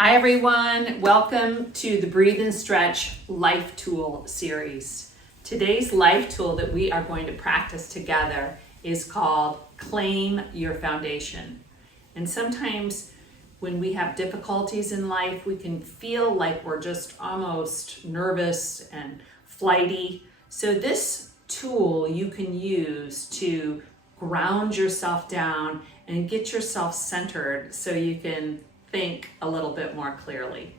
Hi everyone, welcome to the Breathe and Stretch Life Tool series. Today's life tool that we are going to practice together is called Claim Your Foundation. And sometimes when we have difficulties in life, we can feel like we're just almost nervous and flighty. So this tool you can use to ground yourself down and get yourself centered so you can think a little bit more clearly.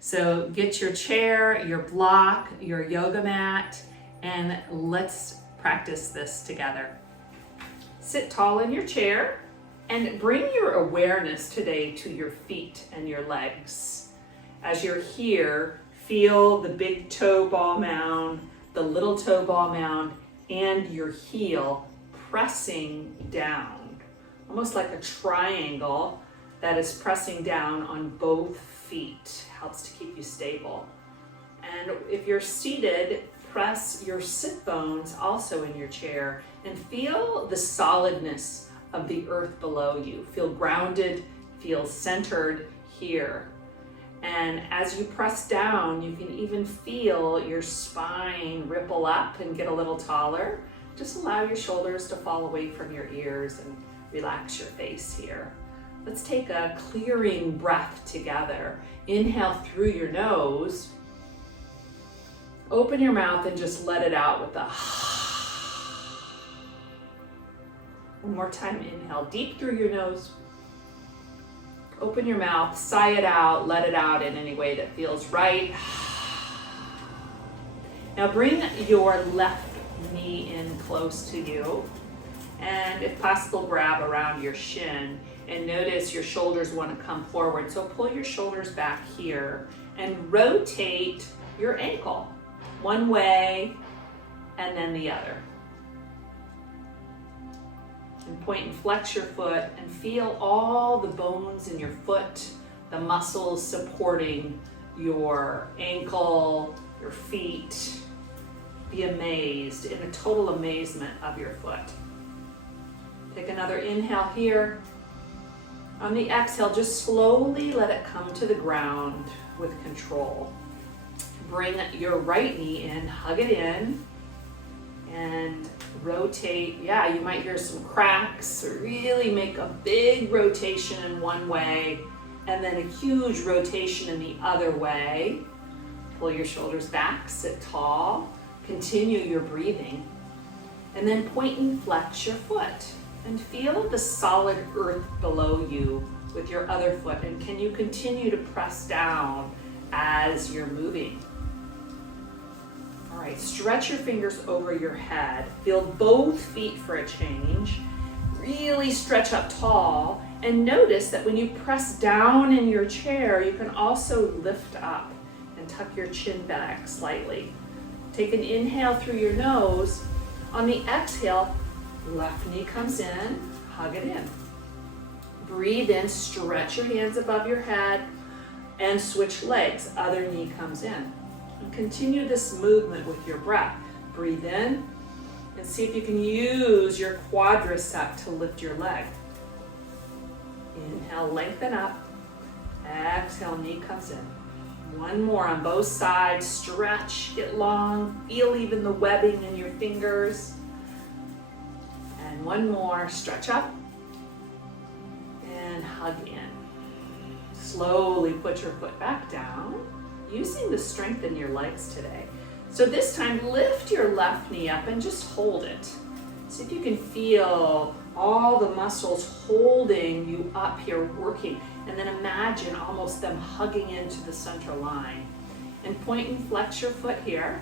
So get your chair, your block, your yoga mat, and let's practice this together. Sit tall in your chair and bring your awareness today to your feet and your legs. As you're here, feel the big toe ball mound, the little toe ball mound, and your heel pressing down, almost like a triangle that is pressing down on both feet. Helps to keep you stable. And if you're seated, press your sit bones also in your chair and feel the solidness of the earth below you. Feel grounded, feel centered here. And as you press down, you can even feel your spine ripple up and get a little taller. Just allow your shoulders to fall away from your ears and relax your face here. Let's take a clearing breath together. Inhale through your nose. Open your mouth and just let it out with a one more time. Inhale deep through your nose. Open your mouth, sigh it out, let it out in any way that feels right. Now bring your left knee in close to you. And if possible, grab around your shin. And notice your shoulders want to come forward. So pull your shoulders back here and rotate your ankle one way and then the other. And point and flex your foot and feel all the bones in your foot, the muscles supporting your ankle, your feet. Be amazed, in a total amazement of your foot. Take another inhale here. On the exhale, just slowly let it come to the ground with control. Bring your right knee in, hug it in, and rotate. Yeah, you might hear some cracks. Really make a big rotation in one way, and then a huge rotation in the other way. Pull your shoulders back, sit tall, continue your breathing, and then point and flex your foot. And feel the solid earth below you with your other foot. And can you continue to press down as you're moving? All right, stretch your fingers over your head. Feel both feet for a change. Really stretch up tall. And notice that when you press down in your chair, you can also lift up and tuck your chin back slightly. Take an inhale through your nose. On the exhale, left knee comes in, hug it in. Breathe in, stretch your hands above your head, and switch legs. Other knee comes in. And continue this movement with your breath. Breathe in, and see if you can use your quadricep to lift your leg. Inhale, lengthen up. Exhale, knee comes in. One more on both sides. Stretch, get long. Feel even the webbing in your fingers. And one more, stretch up and hug in. Slowly put your foot back down, using the strength in your legs today. So this time, lift your left knee up and just hold it. See if you can feel all the muscles holding you up here, working. And then imagine almost them hugging into the center line. And point and flex your foot here.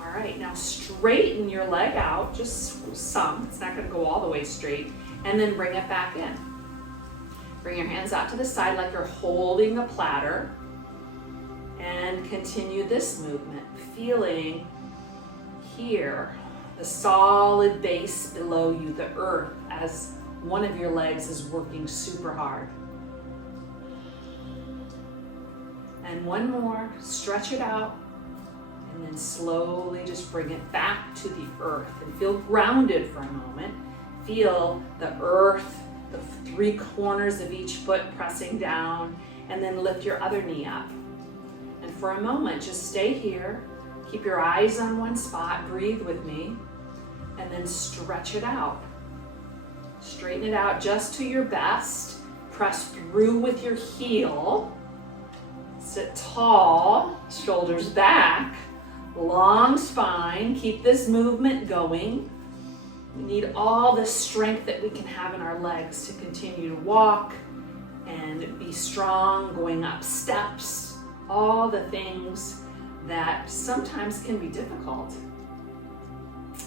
All right, now straighten your leg out, just some. It's not gonna go all the way straight. And then bring it back in. Bring your hands out to the side like you're holding a platter. And continue this movement, feeling here, the solid base below you, the earth, as one of your legs is working super hard. And one more, stretch it out. And then slowly just bring it back to the earth and feel grounded for a moment. Feel the earth, the three corners of each foot pressing down, and then lift your other knee up. And for a moment, just stay here. Keep your eyes on one spot, breathe with me, and then stretch it out. Straighten it out just to your best. Press through with your heel. Sit tall, shoulders back, long spine. Keep this movement going. We need all the strength that we can have in our legs to continue to walk and be strong, going up steps, all the things that sometimes can be difficult.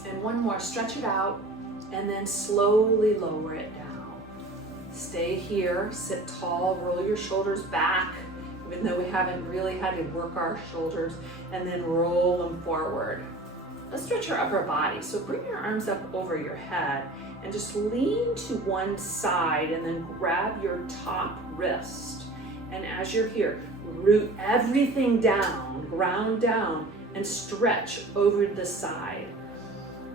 And one more, stretch it out, and then slowly lower it down. Stay here, sit tall, roll your shoulders back, even though we haven't really had to work our shoulders, and then roll them forward. Let's stretch your upper body. So bring your arms up over your head and just lean to one side and then grab your top wrist. And as you're here, root everything down, ground down, and stretch over the side.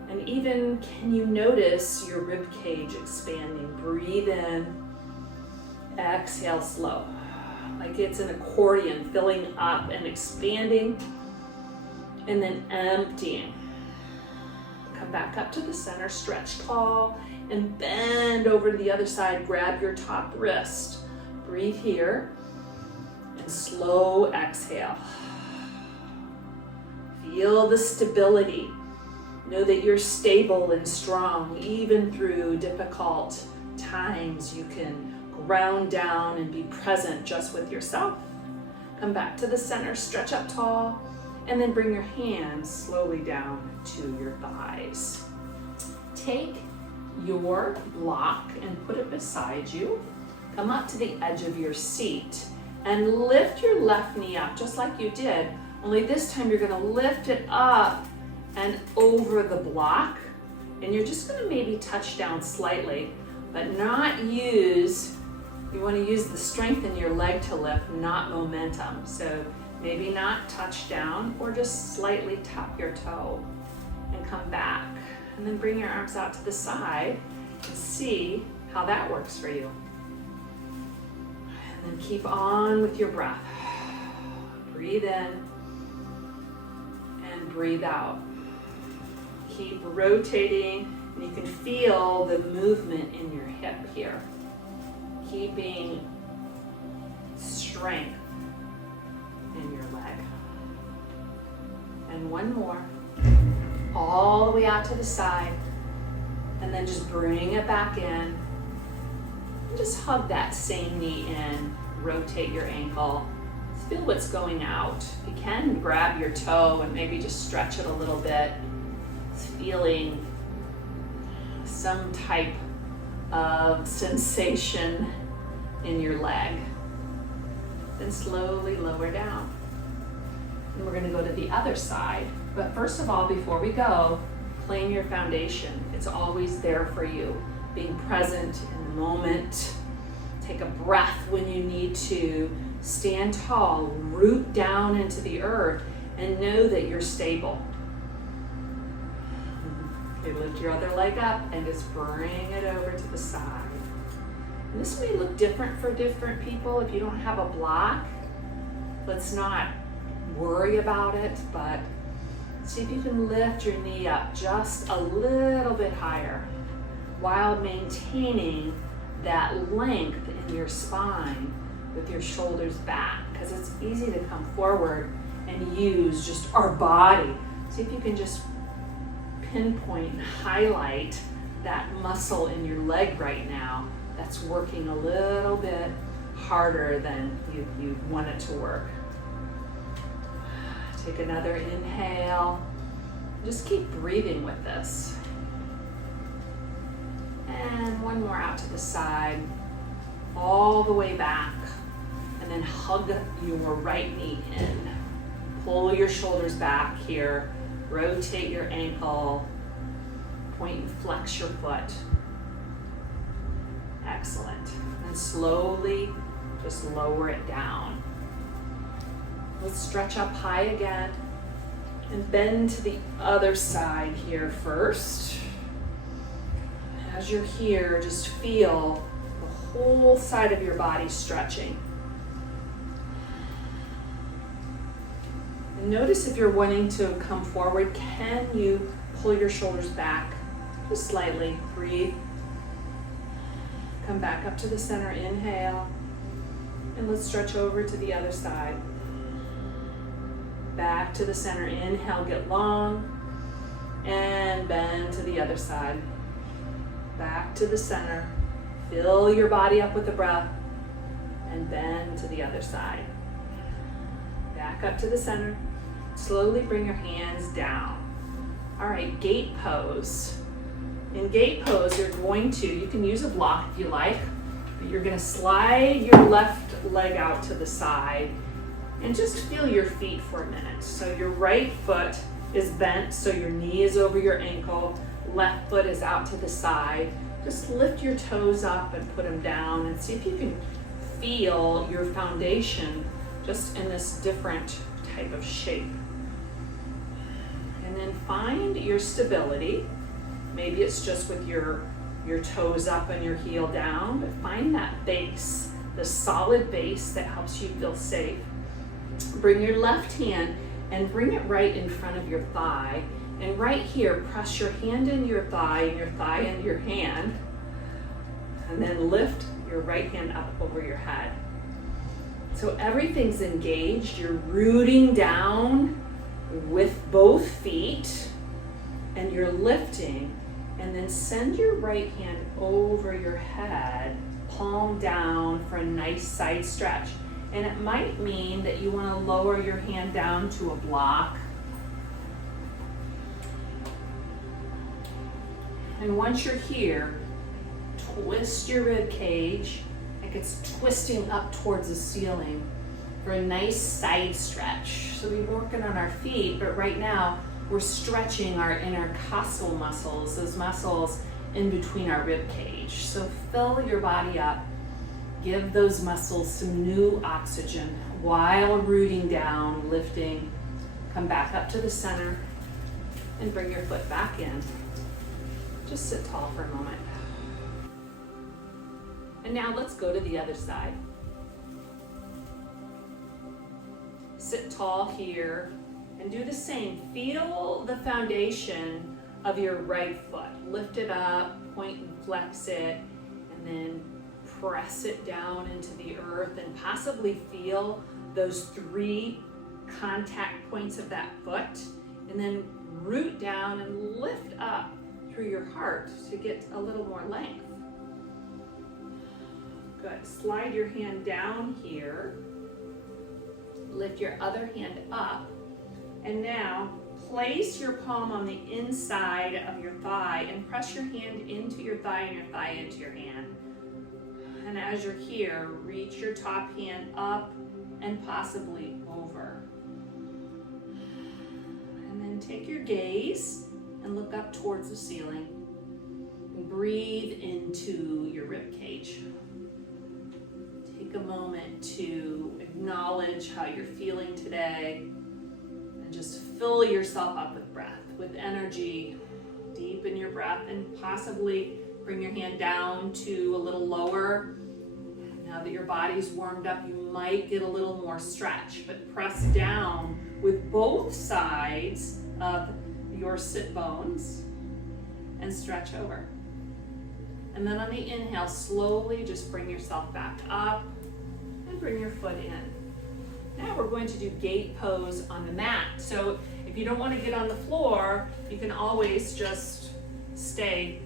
And even can you notice your rib cage expanding? Breathe in, exhale slow. Like it's an accordion, filling up and expanding, and then emptying. Come back up to the center, stretch tall, and bend over to the other side. Grab your top wrist. Breathe here, and slow exhale. Feel the stability. Know that you're stable and strong, even through difficult times. You can ground down and be present just with yourself. Come back to the center, stretch up tall, and then bring your hands slowly down to your thighs. Take your block and put it beside you. Come up to the edge of your seat and lift your left knee up just like you did, only this time you're gonna lift it up and over the block, and you're just gonna maybe touch down slightly, but not use, you wanna use the strength in your leg to lift, not momentum. So maybe not touch down, or just slightly tap your toe and come back. And then bring your arms out to the side and see how that works for you. And then keep on with your breath. Breathe in and breathe out. Keep rotating, and you can feel the movement in your hip here. Keeping strength in your leg. And one more. All the way out to the side. And then just bring it back in. And just hug that same knee in. Rotate your ankle. Feel what's going out. You can grab your toe and maybe just stretch it a little bit. Feeling some type of sensation in your leg. Then slowly lower down. And we're going to go to the other side. But first of all, before we go, claim your foundation. It's always there for you. Being present in the moment. Take a breath when you need to. Stand tall, root down into the earth, and know that you're stable. Okay, lift your other leg up and just bring it over to the side. And this may look different for different people. If you don't have a block, let's not worry about it, but see if you can lift your knee up just a little bit higher while maintaining that length in your spine with your shoulders back, because it's easy to come forward and use just our body. See if you can just pinpoint and highlight that muscle in your leg right now that's working a little bit harder than you want it to work. Take another inhale. Just keep breathing with this. And one more out to the side, all the way back, and then hug your right knee in. Pull your shoulders back here, rotate your ankle, point and flex your foot. Excellent. And slowly just lower it down. Let's stretch up high again and bend to the other side here first. As you're here, just feel the whole side of your body stretching. And notice if you're wanting to come forward, can you pull your shoulders back just slightly? Breathe. Come back up to the center, inhale. And let's stretch over to the other side. Back to the center, inhale, get long. And bend to the other side. Back to the center. Fill your body up with the breath. And bend to the other side. Back up to the center. Slowly bring your hands down. All right, gate pose. In gate pose, you can use a block if you like, but you're gonna slide your left leg out to the side and just feel your feet for a minute. So your right foot is bent, so your knee is over your ankle, left foot is out to the side. Just lift your toes up and put them down and see if you can feel your foundation just in this different type of shape. And then find your stability. Maybe it's just with your toes up and your heel down, but find that base, the solid base that helps you feel safe. Bring your left hand and bring it right in front of your thigh. And right here, press your hand into your thigh and your thigh into your hand. And then lift your right hand up over your head. So everything's engaged. You're rooting down with both feet and you're lifting, and then send your right hand over your head, palm down for a nice side stretch. And it might mean that you want to lower your hand down to a block. And once you're here, twist your rib cage like it's twisting up towards the ceiling for a nice side stretch. So we're working on our feet, but right now we're stretching our intercostal muscles, those muscles in between our rib cage. So fill your body up, give those muscles some new oxygen while rooting down, lifting. Come back up to the center and bring your foot back in. Just sit tall for a moment. And now let's go to the other side. Sit tall here and do the same. Feel the foundation of your right foot. Lift it up, point and flex it, and then press it down into the earth and possibly feel those 3 contact points of that foot, and then root down and lift up through your heart to get a little more length. Good. Slide your hand down here. Lift your other hand up. And now place your palm on the inside of your thigh and press your hand into your thigh and your thigh into your hand. And as you're here, reach your top hand up and possibly over. And then take your gaze and look up towards the ceiling. And breathe into your rib cage. Take a moment to acknowledge how you're feeling today and just fill yourself up with breath, with energy. Deepen your breath and possibly bring your hand down to a little lower. Now that your body's warmed up, you might get a little more stretch, but press down with both sides of your sit bones and stretch over. And then on the inhale, slowly just bring yourself back up and bring your foot in. Now we're going to do gate pose on the mat. So if you don't want to get on the floor, you can always just stay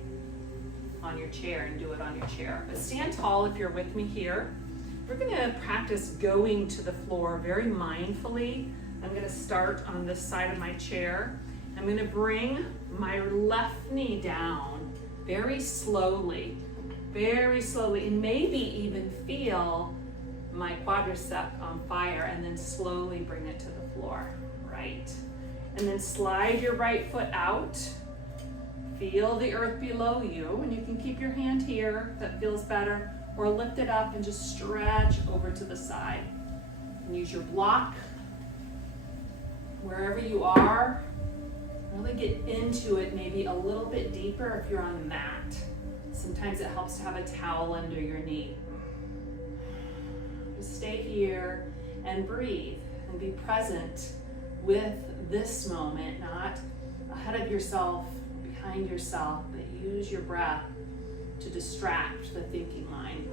on your chair and do it on your chair. But stand tall if you're with me here. We're going to practice going to the floor very mindfully. I'm going to start on this side of my chair. I'm going to bring my left knee down very slowly, and maybe even feel my quadricep on fire, and then slowly bring it to the floor, right? And then slide your right foot out. Feel the earth below you, and you can keep your hand here if that feels better, or lift it up and just stretch over to the side. And use your block wherever you are. Really get into it maybe a little bit deeper if you're on the mat. Sometimes it helps to have a towel under your knee. Just stay here and breathe and be present with this moment, not ahead of yourself, behind yourself, but use your breath to distract the thinking mind.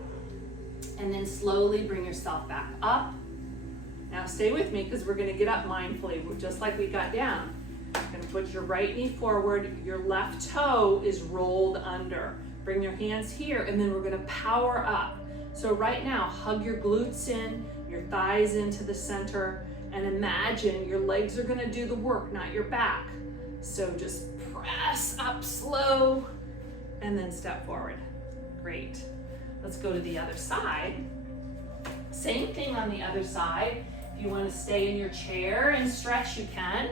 And then slowly bring yourself back up. Now stay with me because we're going to get up mindfully, just like we got down. You're going to put your right knee forward, your left toe is rolled under. Bring your hands here, and then we're going to power up. So right now, hug your glutes in, your thighs into the center, and imagine your legs are going to do the work, not your back. So just press up slow, and then step forward. Great. Let's go to the other side. Same thing on the other side. If you want to stay in your chair and stretch, you can.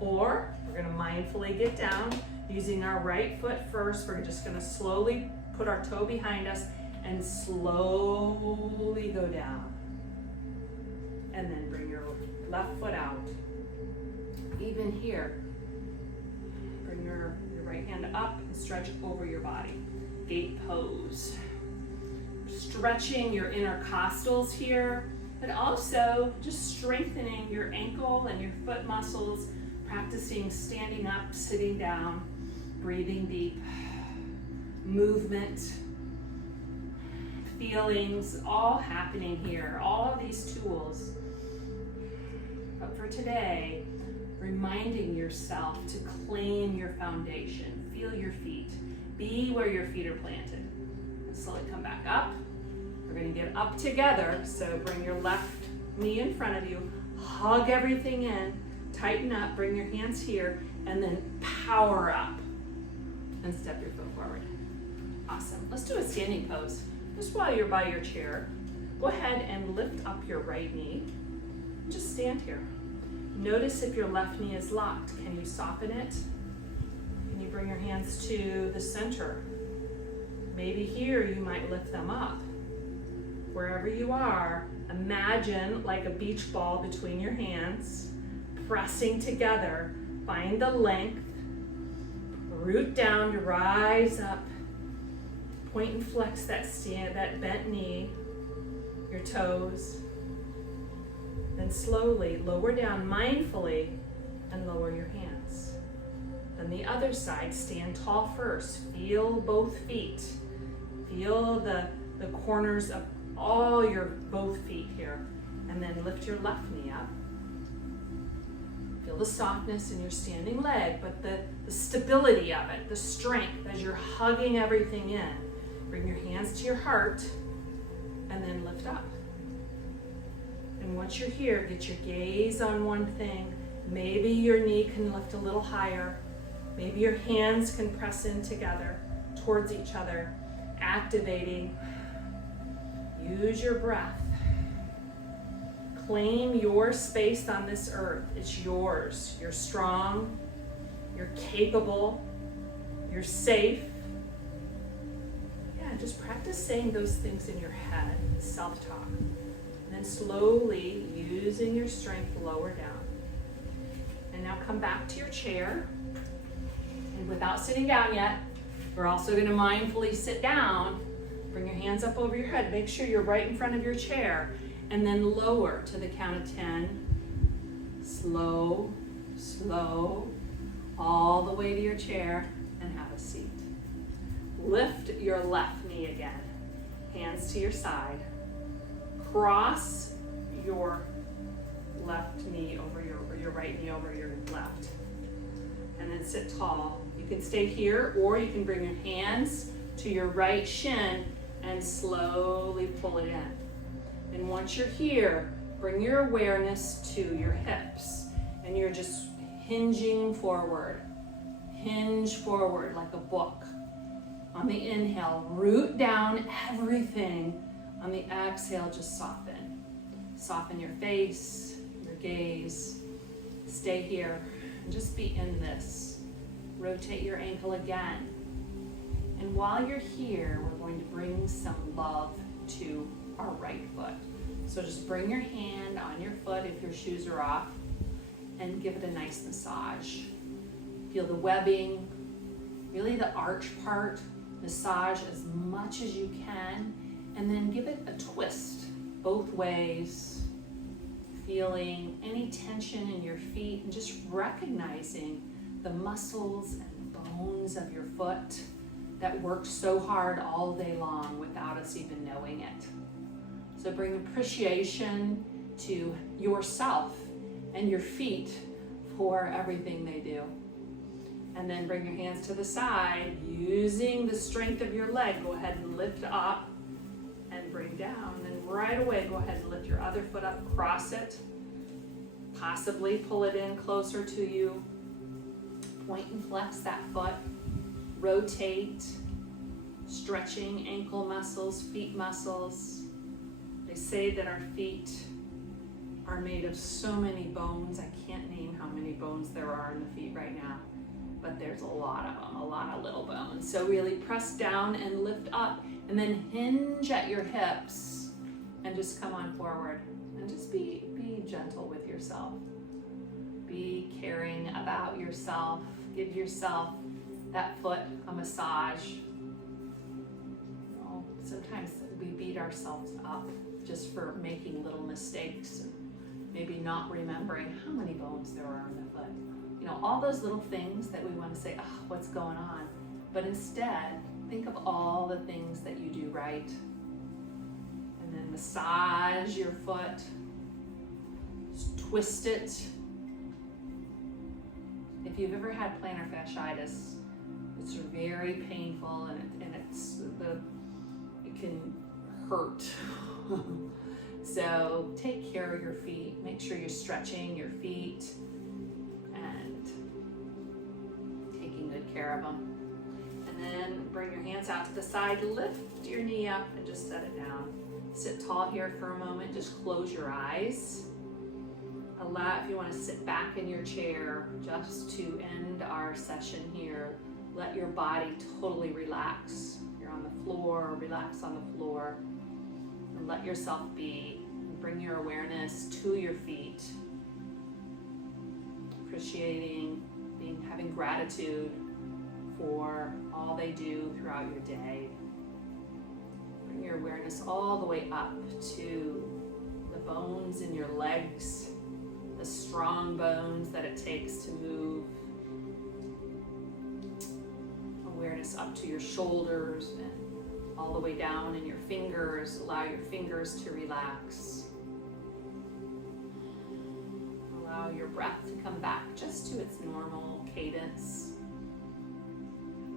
Or we're going to mindfully get down using our right foot first. We're just going to slowly put our toe behind us and slowly go down. And then bring your left foot out. Even here, bring your right hand up and stretch over your body. Gate pose. Stretching your intercostals here, but also just strengthening your ankle and your foot muscles, practicing standing up, sitting down, breathing deep, movement, feelings, all happening here, all of these tools. But for today, reminding yourself to claim your foundation, feel your feet, be where your feet are planted. And slowly come back up. We're going to get up together, so bring your left knee in front of you, hug everything in, tighten up, bring your hands here, and then power up and step your foot forward. Awesome. Let's do a standing pose. Just while you're by your chair, go ahead and lift up your right knee. Just stand here. Notice if your left knee is locked. Can you soften it? Can you bring your hands to the center? Maybe here you might lift them up. Wherever you are, imagine like a beach ball between your hands, pressing together. Find the length. Root down to rise up. Point and flex that bent knee, your toes. Then slowly lower down mindfully and lower your hands. Then the other side, stand tall first. Feel both feet. Feel the corners of all your both feet here. And then lift your left knee up. Feel the softness in your standing leg, but the stability of it, the strength as you're hugging everything in. Bring your hands to your heart and then lift up. And once you're here, get your gaze on one thing. Maybe your knee can lift a little higher. Maybe your hands can press in together towards each other, activating. Use your breath. Claim your space on this earth. It's yours. You're strong. You're capable. You're safe. Yeah, just practice saying those things in your head, self-talk. And then slowly, using your strength, lower down. And now come back to your chair. And without sitting down yet, we're also going to mindfully sit down. Bring your hands up over your head. Make sure you're right in front of your chair. And then lower to the count of 10. Slow, slow, all the way to your chair and have a seat. Lift your left knee again. Hands to your side. Cross your left knee over your right knee over your left. And then sit tall. You can stay here or you can bring your hands to your right shin and slowly pull it in. And once you're here, bring your awareness to your hips and you're just hinging forward. Hinge forward like a book. On the inhale, root down everything. On the exhale, just soften. Soften your face, your gaze. Stay here and just be in this. Rotate your ankle again. And while you're here, we're going to bring some love to our right foot. So just bring your hand on your foot if your shoes are off and give it a nice massage. Feel the webbing, really the arch part. Massage as much as you can and then give it a twist both ways. feeling any tension in your feet and just recognizing the muscles and bones of your foot that worked so hard all day long without us even knowing it. So bring appreciation to yourself and your feet for everything they do. And then bring your hands to the side, using the strength of your leg. Go ahead and lift up and bring down. And right away, go ahead and lift your other foot up, cross it, possibly pull it in closer to you. Point and flex that foot, rotate, stretching ankle muscles, feet muscles. They say that our feet are made of so many bones. I can't name how many bones there are in the feet right now, but there's a lot of them, a lot of little bones. So really press down and lift up, and then hinge at your hips and just come on forward. And just be gentle with yourself. Be caring about yourself. Give yourself that foot a massage. Sometimes we beat ourselves up just for making little mistakes and maybe not remembering how many bones there are in the foot. All those little things that we want to say, oh, what's going on? But instead, think of all the things that you do right. And then massage your foot. Just twist it. If you've ever had plantar fasciitis, it's very painful and it can hurt. So take care of your feet. Make sure you're stretching your feet and taking good care of them. And then bring your hands out to the side, lift your knee up and just set it down. Sit tall here for a moment, just close your eyes. Allow, if you want to sit back in your chair, just to end our session here, let your body totally relax. You're on the floor, relax on the floor, and let yourself be. Bring your awareness to your feet, appreciating, having gratitude for all they do throughout your day. Bring your awareness all the way up to the bones in your legs, the strong bones that it takes to move. Awareness up to your shoulders and all the way down in your fingers. Allow your fingers to relax. Allow your breath to come back just to its normal cadence.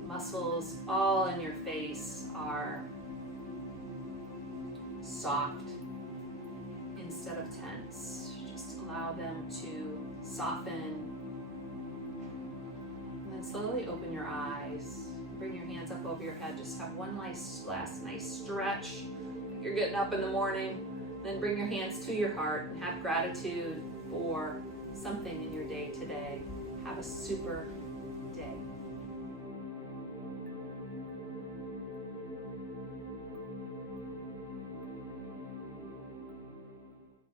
Muscles all in your face are soft instead of tense. Just allow them to soften. And then slowly open your eyes. Bring your hands up over your head. Just have one last nice stretch. You're getting up in the morning. Then bring your hands to your heart and have gratitude for something in your day today. Have a super